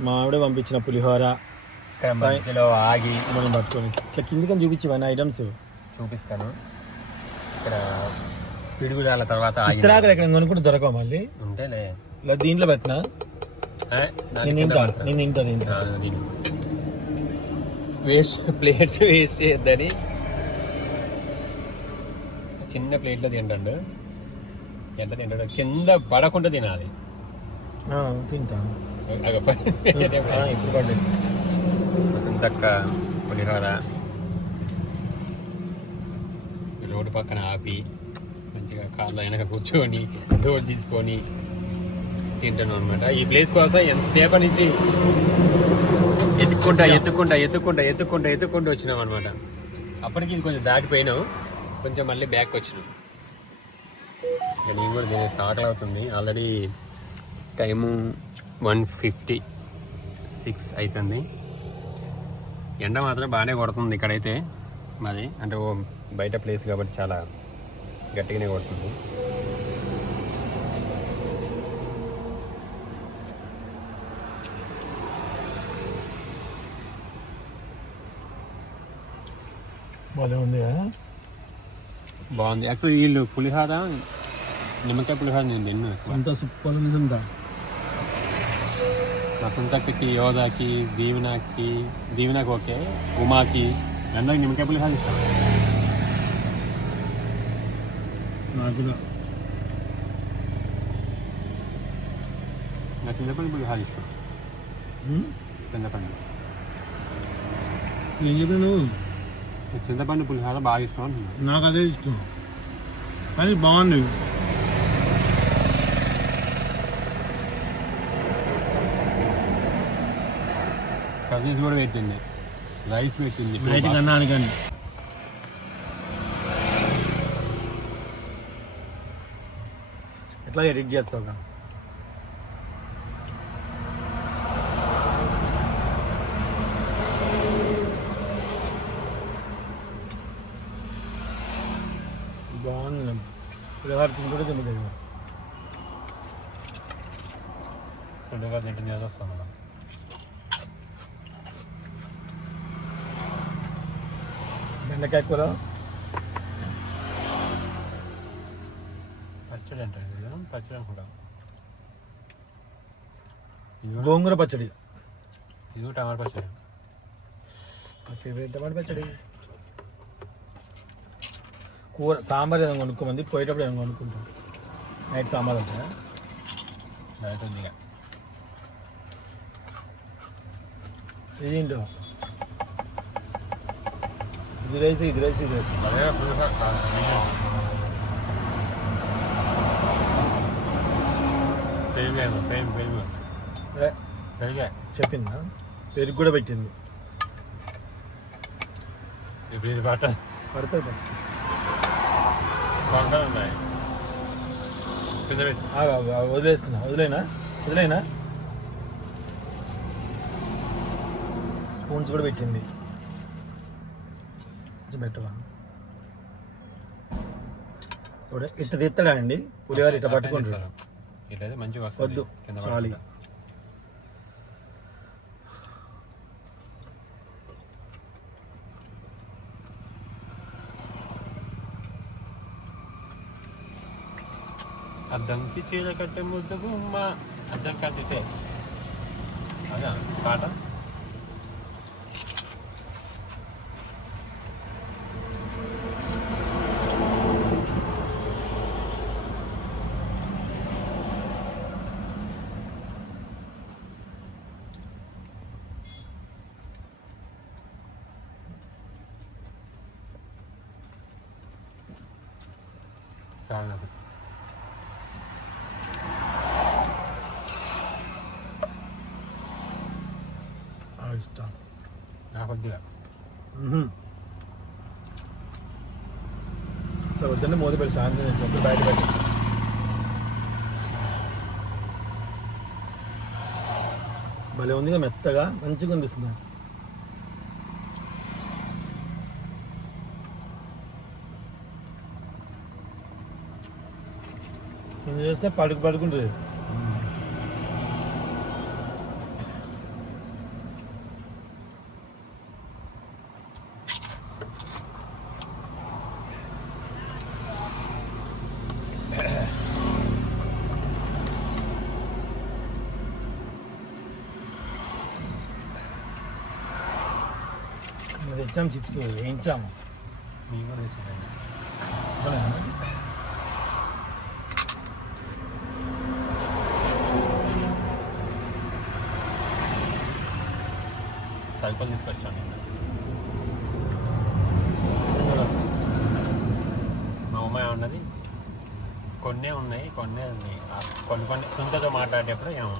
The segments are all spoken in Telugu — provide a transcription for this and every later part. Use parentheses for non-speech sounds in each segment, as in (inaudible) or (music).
మా ఆవిడ పంపించిన పులిహోర ఇక్కడ మధ్యలో ఆగి మనం పట్టుకొని. ఇట్లా కిందికని చూపించవన్న ఐటమ్స్. చూపిస్తాను. ఇక్కడ పిడుగుదాల తర్వాత ఆగి ఇస్తరాకులు ఎక్కడ కొనుక్కుంటే దొరకవు మళ్ళీ? ఉంటేలే ఇలా దీంట్లో పెట్టినా? ఏ, దాని నేను కింద తింటా పడతా. నేను తింటా తింటా. ఆ. వేస్ట్ (laughs) ప్లేట్స్ వేస్ట్ చేయొద్దని. చిన్న ప్లేట్లో తింటాడు. ఎంత తింటాడు కింద పడకుండా తినాలి. ఆ, తింటా. అగ ప- ఆ, ఇప్పుడు పడ్డది వసంతక్క పులిహోర. రోడ్డు పక్కన ఆపి మంచిగా కార్లో వెనక కూర్చొని డోర్ తీసుకొని తింటాను అనమాట ఈ ప్లేస్ కోసం ఎంతసేపటి నుంచి ఎత్తుక్కుంటా ఎత్తుక్కుంటా ఎత్తుక్కుంటా ఎత్తుక్కుంటా ఎత్తుక్కుంటూ వచ్చినాం అనమాట అప్పటికి ఇది కొంచెం దాటిపోయినాం. కొంచెం మళ్ళీ బ్యాక్ వచ్చినాం. ఇక నేను కూడా తినేసి ఆకలి అవుతుంది. Already time one fifty six అవుతుంది ఎండ మాత్రం బాగానే కొడుతుంది ఇక్కడైతే. మాది అంటే ఓ బయట ప్లేస్ కాబట్టి చాలా గట్టిగానే కొడుతుంది. భలే ఉంది? బాగుంది. యాక్చువల్లీ వీళ్ళు పులిహోర నిమ్మకాయ పులిహోర నేను తిన్నాను అంతా సూపర్ ఉంది అంతా వసంతక్కకి యోధాకి దీవెనకి దీవెనకి ఓకే. ఉమాకి అందరికి నిమ్మకాయ పులిహోర ఇష్టం నాకు నాకు చింతపండు పులిహోర ఇష్టం? చింతపండు. ఏం చెప్పిన నువ్వు? చింతపండు పులిహోర బాగా ఇష్టం నాకు అదే ఇష్టం. కానీ బాగుంది కర్రీస్ కూడా పెట్టింది. రైస్ పెట్టింది. నైట్ కన్నాను కానీ ఎట్లా ఎడిట్ చేస్తావు? బాగుంది. పులిహోర తింటుంటే తింటుంది ఫుడ్గా తింటుంది ఏదో వస్తాం బెండకాయ కూర. పచ్చడి అంటే పచ్చడి కూడా- గోంగూర పచ్చడి. ఇది టమాటా పచ్చడి. నా ఫేవరెట్ టమాటా పచ్చడి. కూర సాంబార్ ఏదైనా కొనుక్కోమంది పోయేటప్పుడు ఏమైనా కొనుక్కుంటాం. నైట్ సాంబార్ ఉంటాయా డైరెక్ట్ ఉంది ఇదేంటో ఇది రైస్ ఇది రైస్ ఇది రైస్. చెప్పిందా? పెరుగు కూడా పెట్టింది. ఇప్పుడు ఇది పట్ట పడుతుంది వదిలేస్తున్నా. వదిలేనా? వదిలేనా? స్పూన్స్ కూడా పెట్టింది. పెట్టవా ఇప్పుడు ఇట్ట తీస్తాడా అండి? పులిహోర పట్టుకుంటాడు ఇట్లయితే మంచిగా వద్దు చాలు. అద్దంకి చీర కట్టే ముద్దు గుమ్మ అద్దం కట్టితే. అదా పాట? చాలా నాకు ఇష్టం నాకు కొద్దిగా సరే వద్దండి మూత పెట్టి సాయంత్రం చెప్పి బయట పెట్టి భలే ఉంది మెత్తగా మంచిగా అనిపిస్తుంది ఇది చేస్తే పడుకు పడుకుంటుంది తెచ్చాం చిప్స్ వేయించాము సైకిల్ తీసుకొచ్చాను మా అమ్మాయి ఏమన్నది? కొన్నే ఉన్నాయి కొన్నే ఉన్నాయి. కొన్ని కొన్ని సుంతతో మాట్లాడేటప్పుడు ఏమో.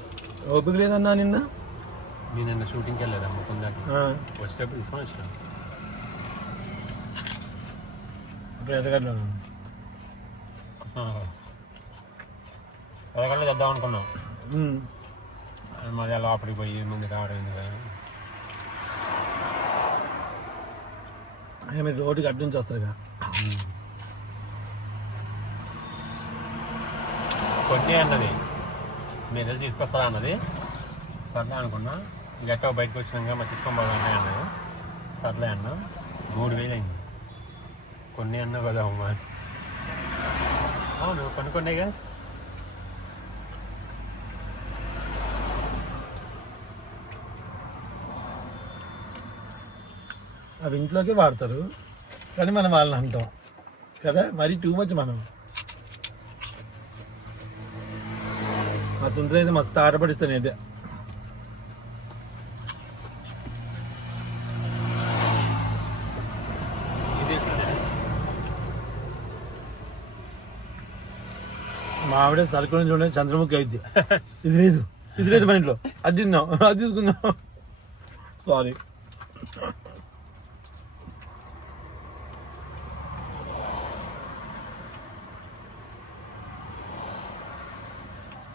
ఓపిక లేదన్నా నిన్న? నేను నిన్న షూటింగ్కి వెళ్ళాను ముకుందాకి ఆ, వచ్చేటప్పుడు తీసుకొని ఎర్రగడ్డలో పదకొండు తెద్దాం అనుకున్నాం. మళ్ళీ లోపలికి పోయి మంది రావడం ఎందుకు? మీరు రోడ్డుకి అడ్డు నుంచి వస్తారుగా కొట్టి అన్నది. మీరు దగ్గర తీసుకొస్తారా అన్నది? సర్లే అనుకున్నా. గట్ట బయటకు వచ్చినాక మరి తీసుకొని పోదాంలే అన్నది సర్లే అన్న. మూడు వేలు అయింది. కొన్ని అన్నా కదా అమ్మా. అవును కొన్ని కొన్నాయిగా అవి ఇంట్లోకే వాడతారు. కానీ మనం వాళ్ళని అంటాం. కదా? మరి టూ మచ్ మనం. మా సొంతం అయితే మస్తు ఆటపడిస్తాను అయితే మా ఆవిడ సరుకు నుంచి ఉండే చంద్రముఖి అయితే ఇది లేదు. ఇది లేదు మన ఇంట్లో. అది తిందాం అది తీసుకుందాం. సారీ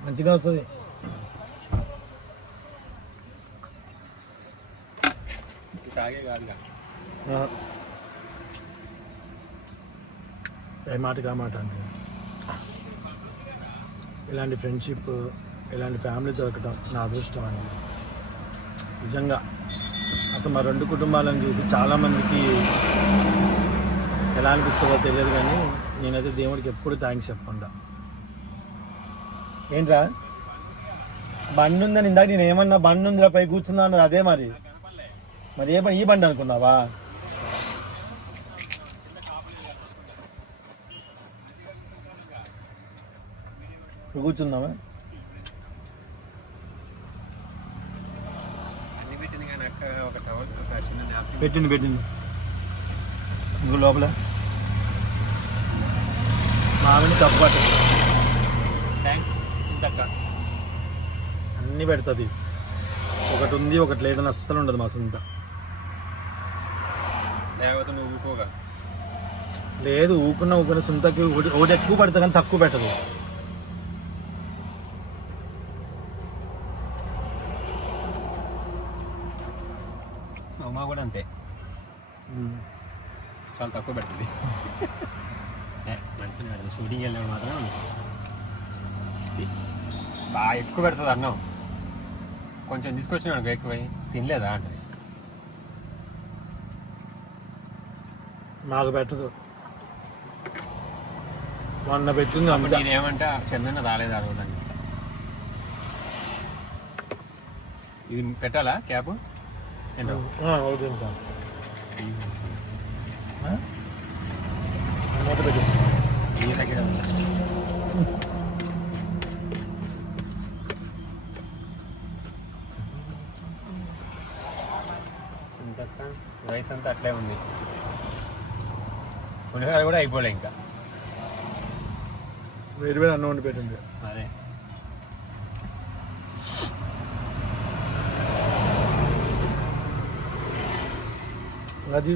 మంచిగా వస్తుంది. ఏ మాటకి ఆ మాట అంటే? ఇలాంటి ఫ్రెండ్షిప్ ఇలాంటి ఫ్యామిలీ దొరకటం నా అదృష్టం అండి. నిజంగా. అసలు మా రెండు కుటుంబాలను చూసి చాలామందికి ఎలా అనిపిస్తుందో తెలియదు కానీ నేనైతే దేవుడికి ఎప్పుడు థ్యాంక్స్ చెప్పకుండా. ఏంట్రా? బండి ఉందని ఇందాక నేను ఏమన్నా బండి ఉందిరా పై కూర్చుందా అన్నది అదే మరి. మరి ఏ బండి ఈ బండి అనుకున్నావా? ఇప్పుడు కూర్చుందామా? పెట్టింది. పెట్టింది ఇంకో లోపల. మామిడి తప్పు థ్యాంక్స్ సుందక్క అన్నీ పెడుతుంది. ఒకటి ఉంది ఒకటి లేదని అస్సలు ఉండదు మా సొంత. లేకపోతే నువ్వు ఊకోగా? లేదు ఊకున్న ఊకున్న సొంతకి ఒకటి ఒకటి ఎక్కువ పడుతుంది కానీ తక్కువ పెట్టదు. అమ్మ కూడా అంతే. చాలా తక్కువ (laughs) ఏ, మంచిగా షూటింగ్ వెళ్ళినప్పుడు మాత్రం బాగా ఎక్కువ పెడుతుంది అన్నం. కొంచెం తీసుకొచ్చిన అనుకో ఎక్కువ తినలేదా అంటే మాకు పెట్టదు. మొన్న పెట్టింది అంతే. నేనేమంటే చందన రాలేదు ఆ రోజు ఇది పెట్టాలా క్యాప్? ఏంటో రైస్ అంతా అట్లే ఉంది. పులిహోర కూడా అయిపోలే ఇంకా. వేడి వేడి అన్నం వండి పెట్టింది. అదే. అది